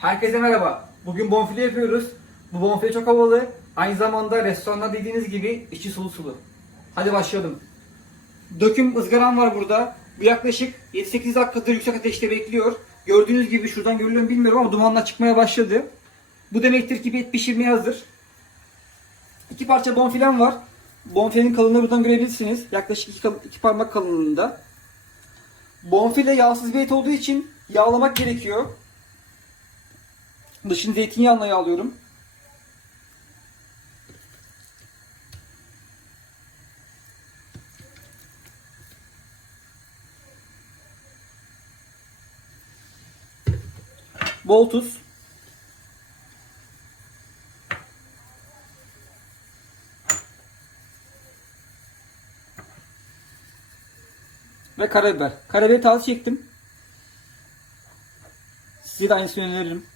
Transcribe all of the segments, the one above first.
Herkese merhaba. Bugün bonfile yapıyoruz. Bu bonfile çok havalı. Aynı zamanda restoranda dediğiniz gibi içi sulu sulu. Hadi başlayalım. Döküm ızgaram var burada. Bu yaklaşık 7-8 dakikadır yüksek ateşte bekliyor. Gördüğünüz gibi şuradan görülüyor bilmiyorum ama dumanlar çıkmaya başladı. Bu demektir ki et pişirmeye hazır. İki parça bonfilem var. Bonfilenin kalınlığını buradan görebilirsiniz. Yaklaşık iki, iki parmak kalınlığında. Bonfile yağsız bir et olduğu için yağlamak gerekiyor. Dışını zeytinyağına yağlıyorum. Bol tuz. Ve karabiber. Karabiberi taze çektim. Size de aynısını öneririm.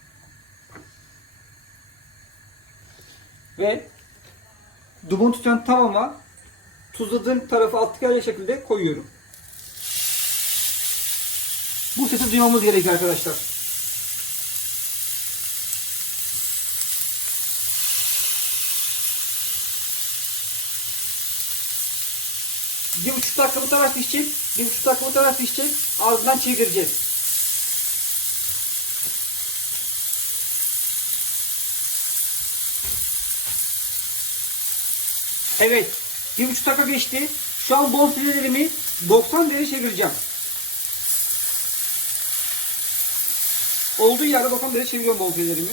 Ve duman tutan tavama tuzladığım tarafı altı kere şekilde koyuyorum. Bu sesi duymamız gerekiyor arkadaşlar. Bir buçuk dakika bu taraf pişecek. Bir buçuk dakika bu taraf pişecek. Ardından çevireceğiz. Evet. Bir buçuk dakika geçti. Şu an bonfilelerimi 90 derece çevireceğim. Olduğu yerde 90 derece çeviriyorum bonfilelerimi.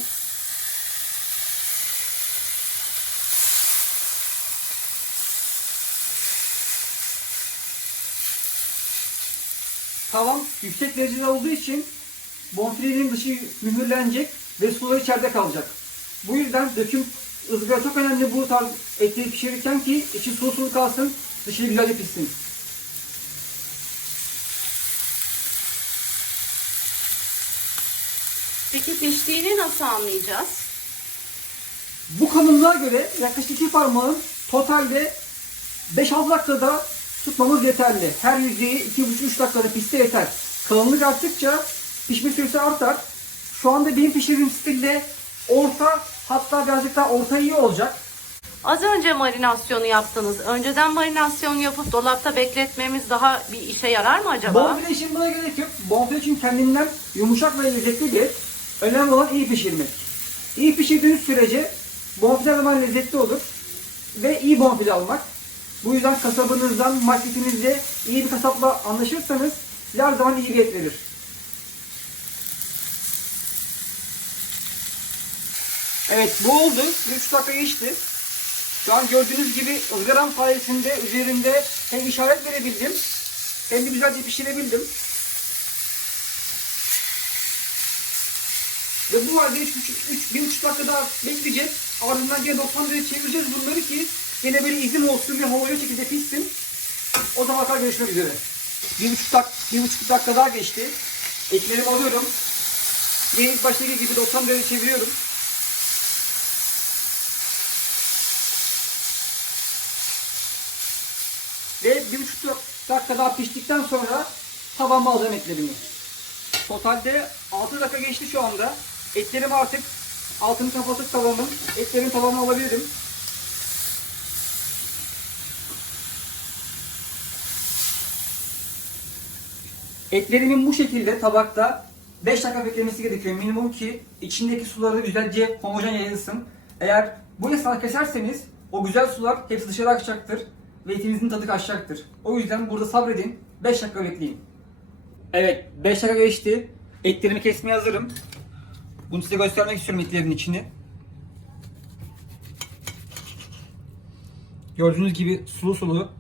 Tavam yüksek derecede olduğu için bonfilelerin dışı mühürlenecek ve suları içeride kalacak. Bu yüzden döküm ızgara çok önemli bu tarz etleri pişirirken ki içi sulu sulu kalsın, dışı güzelce pişsin. Peki piştiğini nasıl anlayacağız? Bu kalınlığa göre yaklaşık iki parmağın totalde 5-6 dakikada tutmamız yeterli. Her yüzeyi 2,5-3 dakikada pişse yeter. Kalınlık arttıkça pişme süresi artar. Şu anda benim pişirdiğim stilde orta hatta birazcık daha orta iyi olacak. Az önce marinasyonu yaptınız. Önceden marinasyon yapıp dolapta bekletmemiz daha bir işe yarar mı acaba? Bonfile için buna gerek yok. Bonfile için kendinden yumuşak ve lezzetli bir et. Önemli olan iyi pişirmek. İyi pişirdiğiniz sürece bonfile zaman lezzetli olur. Ve iyi bonfile almak. Bu yüzden kasabınızdan, marketinizde iyi bir kasapla anlaşırsanız her zaman iyi bir et verir. Evet bu oldu. 3 dakika geçti. Şu an gördüğünüz gibi ızgaram sayesinde üzerinde hem işaret verebildim hem de güzelce pişirebildim. Ve bu halde 3,5 dakika daha bekleyeceğiz. Ardından gene 90 derece çevireceğiz bunları ki gene böyle izim olsun ve havalı şekilde pişsin. O zamana kadar görüşmek üzere. 1,5 dak bir buçuk dakika daha geçti. Etlerimi alıyorum. Ve ilk baştaki gibi 90 derece çeviriyorum. Ve bir buçuk dakika daha piştikten sonra tavama alacağım etlerimi. Totalde 6 dakika geçti şu anda. Etlerim artık altını kapatıp tavamın, etlerin tavamı alabilirim. Etlerimin bu şekilde tabakta 5 dakika beklemesi gerekiyor minimum ki içindeki suları güzelce homojen yayılsın. Eğer bu esnada keserseniz o güzel sular hepsi dışarı akacaktır ve etinizin tadı kaçacaktır. O yüzden burada sabredin, 5 dakika bekleyin. Evet, 5 dakika geçti. Etlerimi kesmeye hazırım. Bunu size göstermek istiyorum etlerin içini. Gördüğünüz gibi sulu sulu,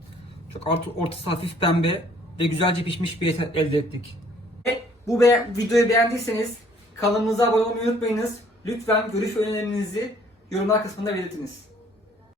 çok orta, ortası hafif pembe ve güzelce pişmiş bir et elde ettik. Ve bu be videoyu beğendiyseniz kanalımıza abone olmayı unutmayınız. Lütfen görüş ve önerilerinizi yorumlar kısmında belirtiniz.